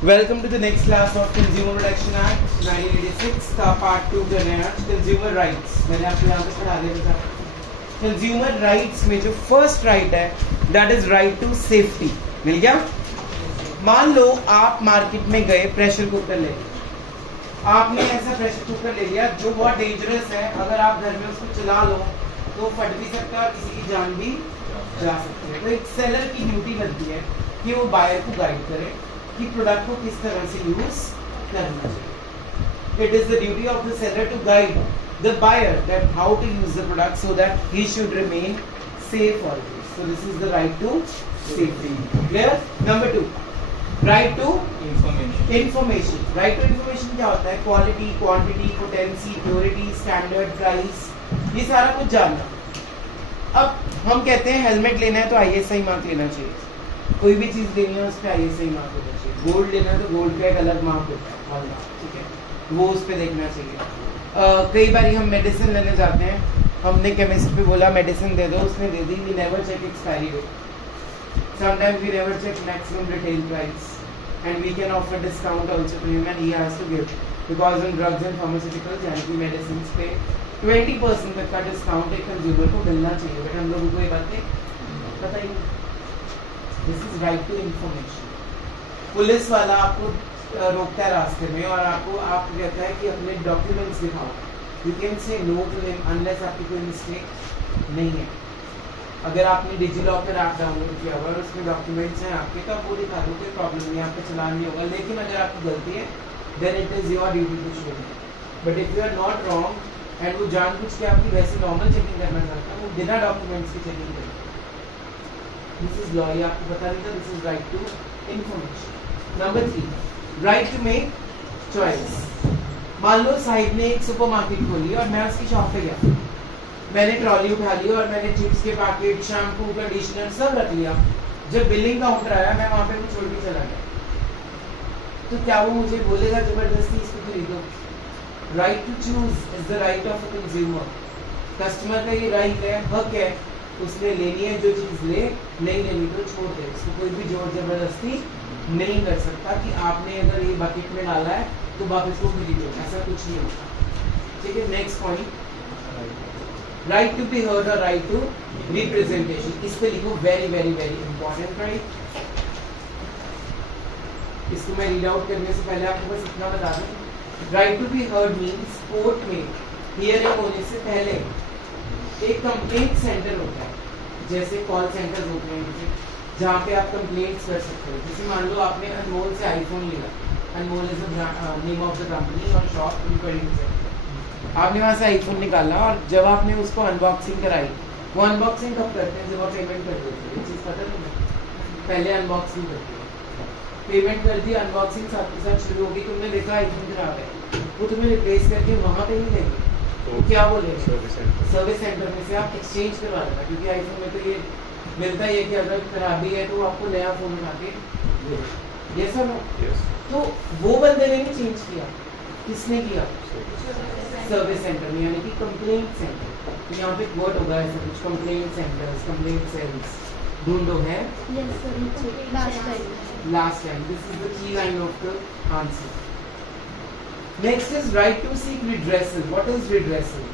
Welcome to the next class of consumer protection act 1986 का part 2 कर रहे हैं आज कंज्यूमर राइट्स। मैंने आपको यहाँ पे पढ़ा दिया था। कंज्यूमर राइट्स में जो फर्स्ट राइट है that is right to safety. मिल गया। मान लो आप मार्केट में गए, प्रेशर कुकर ले, आपने ऐसा प्रेशर कुकर ले लिया जो बहुत डेंजरस है, अगर आप घर में उसको चला लो तो फट भी सकता है और किसी की जान भी जा सकती है। तो एक सेलर की ड्यूटी बनती है कि वो बायर को गाइड करे कि प्रोडक्ट को किस तरह से यूज करना चाहिए। It is the duty of the seller to guide the buyer that how to use the product so that he should remain safe always. So this is the right to safety. Clear? Number 2, right to information. Right to information क्या होता है? Quality, quantity, potency, purity, standard, price, ये सारा कुछ जानना। अब हम कहते हैं हेलमेट लेना है तो ISI मार्क लेना चाहिए, कोई भी चीज़ लेनी है उस पर ISI मार्क होना चाहिए, गोल्ड लेना है तो गोल्ड का एक अलग मार्क होता है, हॉल मार्क, ठीक है, वो उस पर देखना चाहिए। कई बार हम मेडिसिन लेने जाते हैं, हमने केमिस्ट पे बोला मेडिसिन दे दो, उसने दे दी, we never check expiry date, sometimes we never check maximum retail price and we can offer discount also to him and he has to give, because in drugs and pharmaceuticals यानी कि medicine पे 20% तक का discount एक consumer को मिलना चाहिए, but हम लोगों को ये बात नहीं पता ही। This is right to information. Police वाला आपको रोकता है रास्ते में और आपको कहता है कि अपने डॉक्यूमेंट्स दिखाओ, you can say no to him unless आपकी कोई मिस्टेक नहीं है। अगर आपने डिजिलॉकर ऐप डाउनलोड किया हुआ और उसमें डॉक्यूमेंट्स हैं आपके, तो आप वो दिखा दो, कोई प्रॉब्लम नहीं, आपका चलान नहीं होगा। लेकिन अगर आपकी गलती है then it is your duty to show me, but if you are not wrong and वो जानबूझ के आपकी वैसे नॉर्मल चेकिंग करना चाहता है, वो बिना डॉक्यूमेंट्स की चेकिंग करेगा, दिस इज लॉ, ये आपको पता नहीं था। This is right to information. Number 3, right to make choice. मान लो साहिब ने एक सुपरमार्केट खोली और मैं उसकी शॉप पे गया, मैंने ट्रॉली उठा ली और मैंने चिप्स के पैकेट, शैम्पू, कंडीशनर सब रख लिया। जब बिलिंग काउंटर आया मैं वहां पे कुछ छोड़ के चला गया, तो क्या वो मुझे बोलेगा जबरदस्ती इसको खरीदो? Right to choose is the right of a consumer. Customer का ये राइट है, हक है, उसने लेनी है जो चीज ले, नहीं लेनी तो छोड़ दे, उसको कोई भी जोर जबरदस्ती नहीं कर सकता कि आपने अगर ये बकेट में डाला है तो वापस को खरीदो, ऐसा कुछ नहीं होता। ठीक है, next point, right to be heard और राइट टू रिप्रेजेंटेशन। इस पे लिखो very very very important right. इसको मैं रीड आउट करने से पहले आपको बस इतना बता दूं, right to be heard means court में हियरिंग होने से पहले एक कंप्लेंट सेंटर होता है, जैसे कॉल सेंटर होते हैं जहाँ पे आप कंप्लेंट्स कर सकते हो। जैसे मान लो आपने अनमोल से आईफोन लिया, Anmol is the name of the company और शॉप इन 20%, आपने वहाँ से आईफोन निकाला और जब आपने उसको अनबॉक्सिंग कराई, वो अनबॉक्सिंग कब करते हैं? जब आप पेमेंट कर देते हो, ये चीज़ पता नहीं, पहले अनबॉक्सिंग करते हो, पेमेंट कर दी, अनबॉक्सिंग साथ के साथ शुरू होगी, तुमने देखा आईफोन खराब है, वो तुम्हें रिप्लेस करके वहाँ पे नहीं देंगे, तो क्या बोलेंगे? सर्विस सेंटर में से आप एक्सचेंज करवा लेना, क्योंकि आईफोन में तो ये मिलता है कि अगर खराबी है तो आपको नया फोन उठा के दे, ये सब है। तो वो बंदे ने नहीं चेंज किया, किसने किया? सर्विस सेंटर में, यानी कि कंप्लेंट सेंटर। तो यहाँ पे वर्ड होगा ऐसा कुछ, कंप्लेंट सेंटर्स, कंप्लेंट सेल्स, ढूंढो है last time. This is the key line of the answer. Next is right to seek redressal. What is redressal?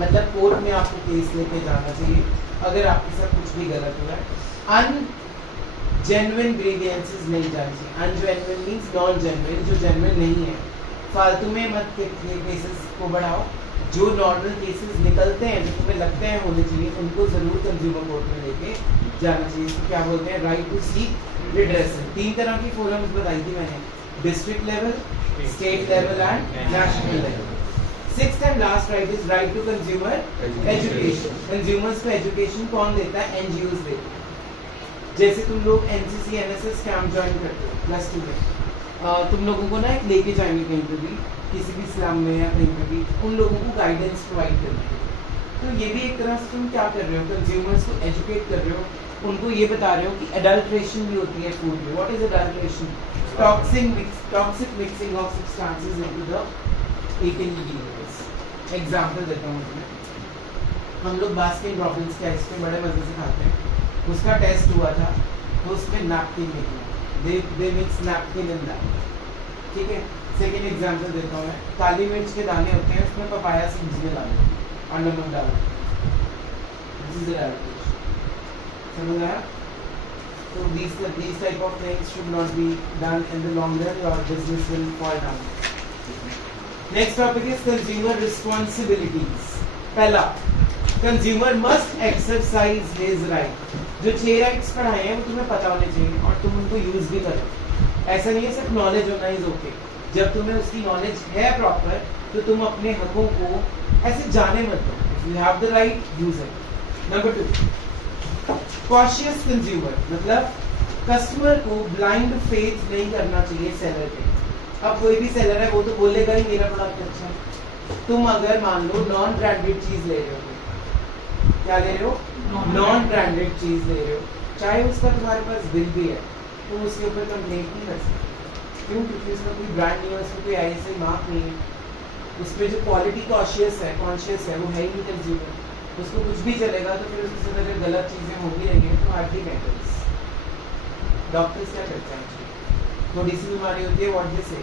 मतलब कोर्ट में आपको केस लेके जाना चाहिए अगर आपके साथ कुछ भी गलत हुआ है। अनजेन्युइन ग्रीवियंसेस नहीं जानी चाहिए। अनजेन्युइन मीन्स नॉन जेन्युइन, जो जेन्युइन नहीं है। फालतू में मत केसेस को बढ़ाओ, जो नॉर्मल केसेस निकलते हैं, जो तुम्हें लगते हैं होने चाहिए, उनको जरूर कंज्यूमर कोर्ट में लेके जाना चाहिए। इसको क्या बोलते हैं? Right to seek redressal. 3 तरह की फोरम्स बताई थी मैंने, district level, state level and national level. 6th and last right is right to consumer education. Consumers को एजुकेशन कौन देता है? एनजीओज देते हैं। जैसे तुम लोग एनसीसी एनएसएस कैंप ज्वाइन करते हो +2 में, तुम लोगों को ना एक लेके जाएंगे कहीं पे भी, किसी भी स्लम में या कहीं पे भी, उन लोगों को गाइडेंस प्रोवाइड करते हो। तो ये भी एक तरह से तुम क्या कर रहे हो? कंज्यूमर्स को एजुकेट कर रहे हो, उनको ये बता रहे हो कि एडल्ट्रेशन भी होती है फूड में। What is adulteration? Toxic mixing of substances into the eating materials. Example देता हूँ मैं, हम लोग बास्किन रॉबिन्स के आइसक्रीम बड़े मजे से खाते हैं, उसका टेस्ट हुआ था तो उसमें नैपकिन निकला, they mix napkin in that. ठीक है. सेकेंड एग्जाम्पल देता हूँ मैं. काली मिर्च के दाने होते हैं, उसमें पपाया सीड्स में डालो और नमक डालो. This is eradication. समझ आया? So these type of things should not be done in the long run. Your business will fall down. Next topic is consumer responsibilities. पहला, consumer must exercise his right. जो 6 rights पढ़ाए हैं वो तुम्हें पता होने चाहिए और तुम उनको यूज भी करो. ऐसा नहीं है सिर्फ नॉलेज होना इज ओके. जब तुम्हें उसकी नॉलेज है प्रॉपर तो तुम अपने हकों को ऐसे जाने मत दो. You have the right, use it. Number 2, cautious consumer, मतलब कस्टमर को ब्लाइंड फेथ नहीं करना चाहिए सेलर पे. अब कोई भी सेलर है वो तो बोलेगा ही मेरा प्रोडक्ट अच्छा है. तुम अगर मान लो नॉन ब्रांडेड चीज ले रहे हो, क्या ले रहे हो? नॉन ब्रांडेड चीज ले रहे हो, चाहे उसका तुम्हारे पास बिल भी है, तुम उसके ऊपर कंप्लेंट नहीं कर सकते. क्यों? क्योंकि उसका कोई ब्रांड नहीं है, उसमें कोई ऐसे मार्क नहीं है. उसमें जो क्वालिटी कॉशियस है, कॉन्शियस है, वो है ही नहीं कंज्यूमर. उसको कुछ भी चलेगा तो फिर उसके साथ अगर गलत चीज़ें होगी रहेंगी तो हार्डली मैटर्स. डॉक्टर्स क्या करते हैं? थोड़ी सी बीमारी होती है, व्हाट दे से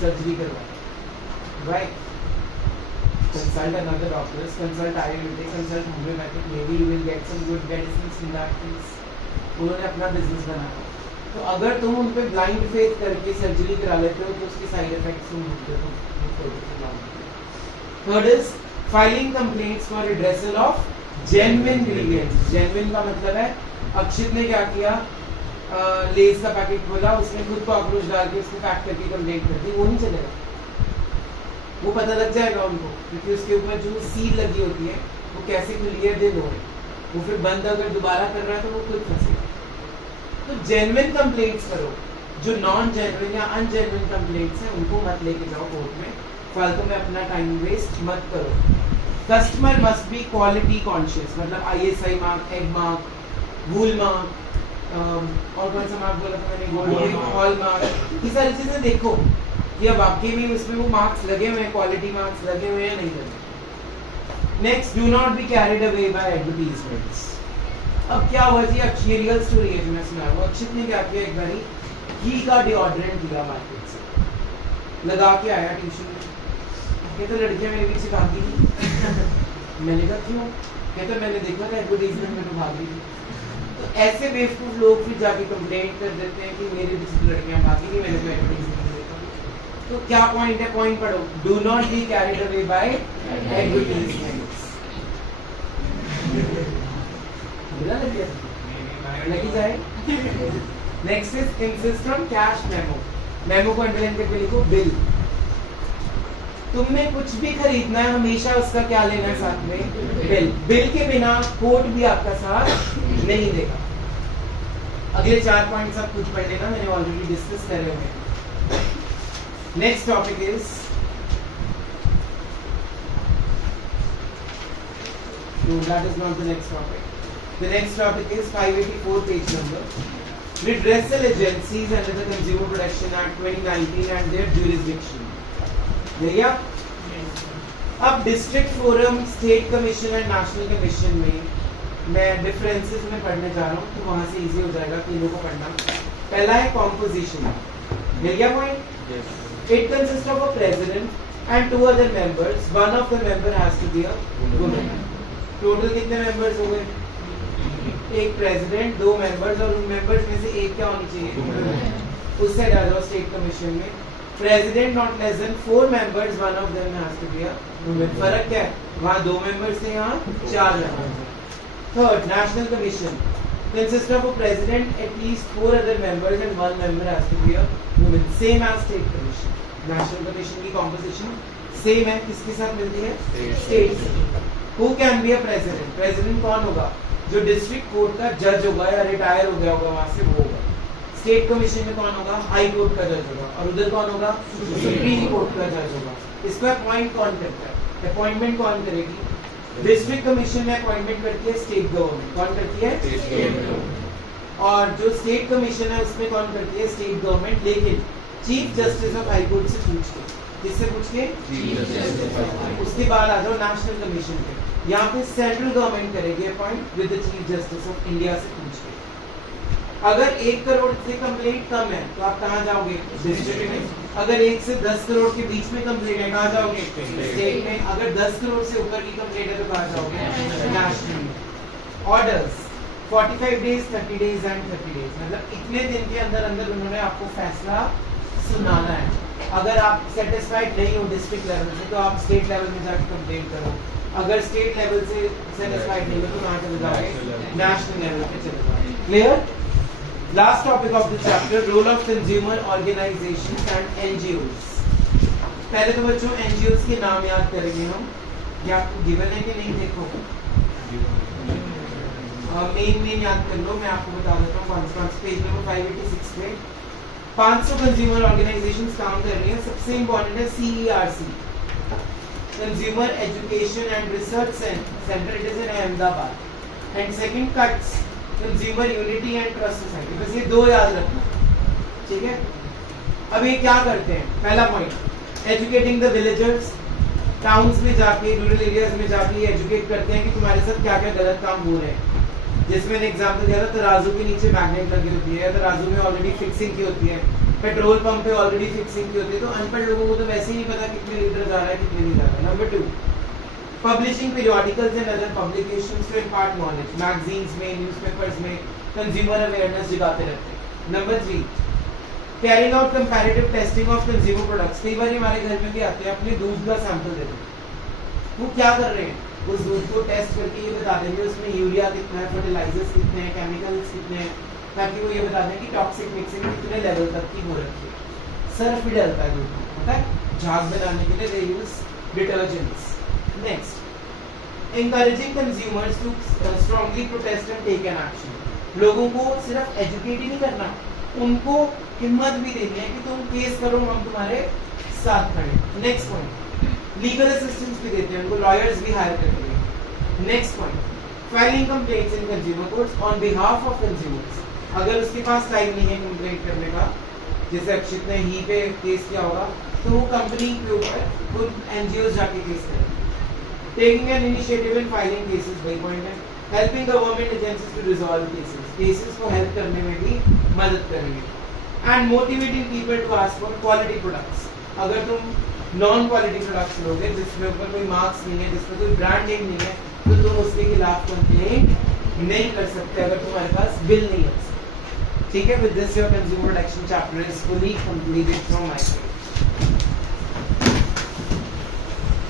सर्जरी करवाओ, right? Consult another doctors, consult Ayurvedic, consult homeopathic. Maybe you will get some good medicines in that case. उन्होंने अपना बिजनेस बनाया. तो अगर तुम उन पे ब्लाइंड फेथ करके सर्जरी करा लेते हो तो उसके साइड इफेक्ट्स तुम भुगते हो. Third is filing complaints for redressal of genuine grievance. Genuine का मतलब है अक्षित ने क्या किया, लेस का पैकेट खोला, उसने खुद कॉकरोच डाल के उसको पैक करके कंप्लेंट कर दी. वो नहीं चलेगा. वो पता लग जाएगा उनको, क्योंकि उसके ऊपर जो सील लगी होती है वो कैसे खुली है दे लो. वो फिर बंद अगर दोबारा कर रहा है तो वो खुद फंसेगा. तो जेन्युइन कंप्लेंट्स करो. जो नॉन जेन्युइन या अनजेन्युइन कंप्लेंट्स हैं उनको मत लेके जाओ कोर्ट में. फालतू में अपना टाइम वेस्ट मत करो. Customer must be quality conscious, मतलब ISI मार्क, एग मार्क, वूल मार्क, और कौन सा मार्क बोला था मैंने, गोल्ड हॉल मार्क. ये सारी चीजें देखो कि अब वाकई में उसमें वो मार्क्स लगे हुए हैं, क्वालिटी मार्क्स लगे हुए हैं नहीं लगे. Next, do not be carried away by advertisements. अब क्या हुआ जी, अच्छी रियल स्टोरी है जो मैं सुना. वो अक्षित ने क्या किया, एक बारी घी का डिओड्रेंट लिया मार्केट से, लगा के आया ट्यूशन में. कहते लड़कियां मेरे पीछे भागी थी. मैंने कहा क्यों? कहते मैंने देखा था एडवर्टाइजमेंट में तो भागी थी. तो ऐसे बेवकूफ लोग फिर जाके कंप्लेंट कर देते हैं कि मेरे पीछे लड़कियां भागी नहीं, मैंने तो एडवर्टाइजमेंट देखा. तो क्या पॉइंट है? पॉइंट पढ़ो. Do not be carried away by advertisements. लगी जाए. Next is insist on cash memo. Memo को अंडरलाइन करके लिखो बिल. तुमने कुछ भी खरीदना है हमेशा उसका क्या लेना है साथ में? बिल. बिल के बिना कोर्ट भी आपका साथ नहीं देगा. अगले 4 पॉइंट्स आप खुद पढ़ लेना, मैंने ऑलरेडी डिस्कस करे हुए हैं. Next topic is that is not the next topic. The next topic is 584 page number. Redressal agencies under the Consumer Protection Act 2019 and their jurisdiction. भैया अब district forum, state commission and national commission में मैं differences में पढ़ने जा रहा हूँ, तो वहां से इजी हो जाएगा तीनों को पढ़ना. पहला है कॉम्पोजिशन. भैया point, it consist of a president and 2 other members. One of the member has to be a woman. Total कितने मेंबर्स हो गए? एक प्रेसिडेंट, 2 मेंबर्स, और उन मेंबर्स में से एक क्या होनी चाहिए? उससे आ जाओ स्टेट कमीशन में. President not less than 4 members, one of them has to be a woman. फर्क क्या है? वहाँ 2 मेंबर्स थे, यहाँ 4 members. Third, national commission consists of a president, at least 4 other members, and 1 member has to be a woman. Same as state commission. National commission की composition same है. किसके साथ मिलती है? स्टेट से. Who can be a president? President कौन होगा? जो डिस्ट्रिक्ट कोर्ट का जज होगा या रिटायर हो गया होगा वहां से, वो होगा. स्टेट कमीशन में कौन होगा? हाई कोर्ट का जज होगा. और उधर कौन होगा? सुप्रीम कोर्ट का जज होगा. इसको अपॉइंट कौन करता है? अपॉइंटमेंट कौन करेगी? डिस्ट्रिक्ट कमीशन में अपॉइंटमेंट करती है स्टेट गवर्नमेंट. कौन करती है? State government. और जो स्टेट कमीशन है उसमें कौन करती है? State government. लेकिन chief justice of high court से पूछ के. किससे पूछ के? उसके बाद आ जाओ नेशनल कमीशन पे. यहाँ पे सेंट्रल गवर्नमेंट करेगी appoint with the chief justice of India से पूछ के. अगर 1 करोड़ से कंप्लेंट कम है तो आप कहाँ जाओगे? डिस्ट्रिक्ट में। अगर 1 से 10 करोड़ के बीच में कंप्लेंट है कहाँ जाओगे? स्टेट में। अगर 10 करोड़ से ऊपर की कंप्लेंट है तो कहाँ जाओगे? नेशनल में। Orders 45 days, 30 days and 30 days, मतलब इतने दिन के अंदर अंदर उन्होंने आपको फैसला सुनाना है। अगर आप सेटिस्फाइड नहीं हो डिस्ट्रिक्ट लेवल से तो आप स्टेट लेवल में जाकर कंप्लेंट करो। अगर स्टेट लेवल से सेटिस्फाइड नहीं हो तो कहाँ चले जाओगे? नेशनल लेवल पे चले जाओगे। Clear? Last topic of the chapter, role of consumer organisations and NGOs. पहले तो बच्चों एनजीओज के नाम याद करेंगे हम। ये आपको गिवन है कि नहीं? देखो मेन याद कर लो, मैं आपको बता देता हूँ कौन से पेज नंबर 586 पे 500 कंज्यूमर ऑर्गेनाइजेशंस काम कर रही हैं। सबसे इंपॉर्टेंट है CERC, consumer education and research centre, it is in Ahmedabad. And second cuts, consumer unity and trust society. बस ये दो याद रखना, ठीक है? अब ये क्या करते हैं? पहला point, educating the villagers. Towns में जाके, रूरल एरियाज में जाके एजुकेट करते हैं कि तुम्हारे साथ क्या क्या गलत काम हो रहे हैं। जिसमें मैंने एग्जाम्पल दिया था, तराजू के नीचे मैग्नेट लगी होती है, तराजू में ऑलरेडी फिक्सिंग की होती है, पेट्रोल पंप पे ऑलरेडी फिक्सिंग की होती है। तो अनपढ़ लोगों को तो वैसे ही नहीं पता कितने लीटर जा रहा है कितने नहीं जा रहा है। Number 2, publishing periodicals and other publications to impart knowledge. Magazines में, न्यूज़पेपर्स में कंज्यूमर अवेयरनेस जगाते रहते हैं। Number 3, carrying out comparative testing of consumer products. कई बार हमारे घर में भी आते हैं, अपने दूध का सैंपल देते हैं। वो क्या कर रहे हैं? उस दूध को टेस्ट करके ये बता देंगे उसमें यूरिया कितना है, फर्टिलाइजर्स कितने हैं, केमिकल्स कितने हैं, ताकि वो ये बता दें कि टॉक्सिक मिक्सिंग कितने लेवल तक की हो रखी है। सर्फ भी डलता है दूध में, पता है? झाग बनाने के लिए they use detergents. Next, encouraging consumers to strongly protest and take an action. लोगों को सिर्फ एजुकेट ही नहीं करना, उनको हिम्मत भी देनी है कि तुम केस करो, हम तुम्हारे साथ खड़े। नेक्स्ट पॉइंट, लीगल असिस्टेंस भी देते हैं, उनको लॉयर्स भी हायर करते हैं। Next point, filing complaints in consumer courts on behalf of consumers. अगर उसके पास टाइम नहीं है कंप्लेंट करने का, जैसे अक्षित ने ही पे केस किया होगा, तो वो कंपनी के ऊपर खुद एनजीओ जाके केस करेंगे। Taking an initiative in filing cases, वही पॉइंट है। Helping government agencies to resolve cases को हेल्प करने में भी मदद करेंगे। And motivating people to ask for quality products. अगर तुम नॉन क्वालिटी प्रोडक्ट्स लोगे जिसमें ऊपर कोई मार्क्स नहीं है, जिसमें कोई ब्रांड नेम नहीं है, तो तुम उसके खिलाफ कंप्लेंट नहीं कर सकते अगर तुम्हारे पास बिल नहीं है। ठीक है? With this your consumer protection chapter is fully completed from my side.